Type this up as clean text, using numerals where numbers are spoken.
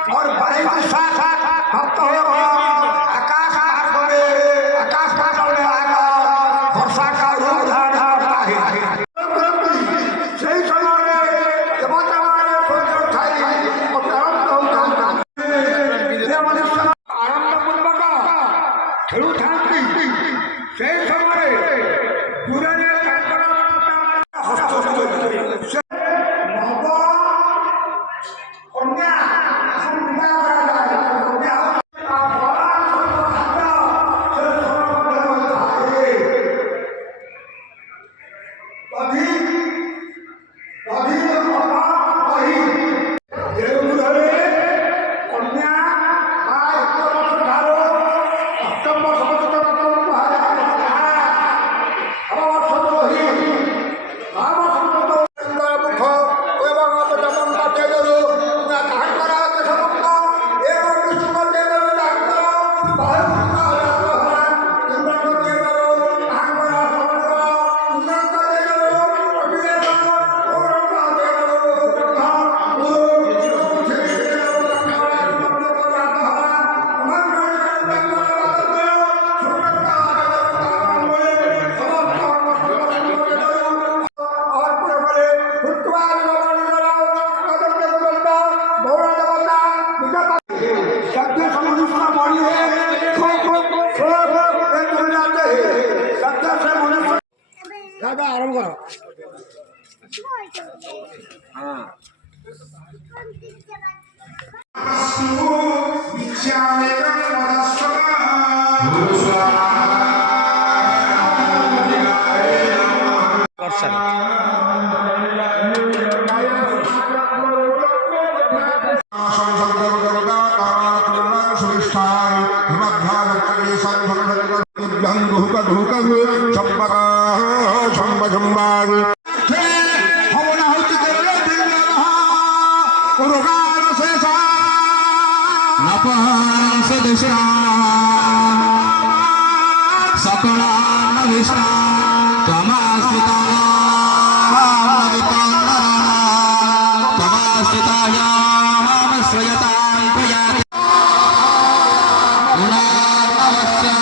और बड़े के साथ भक्त हो आकाश मार्ग में आकाश मार्ग में आएगा वर्षा का रूप धारण करता है सही समय में देवता माने सोच उठाई और प्रारंभ होता ये मनुष्य आरंभ पूर्वक खेलू थांती सही समय पूरे ने आरंभ करो हाँ Namaste.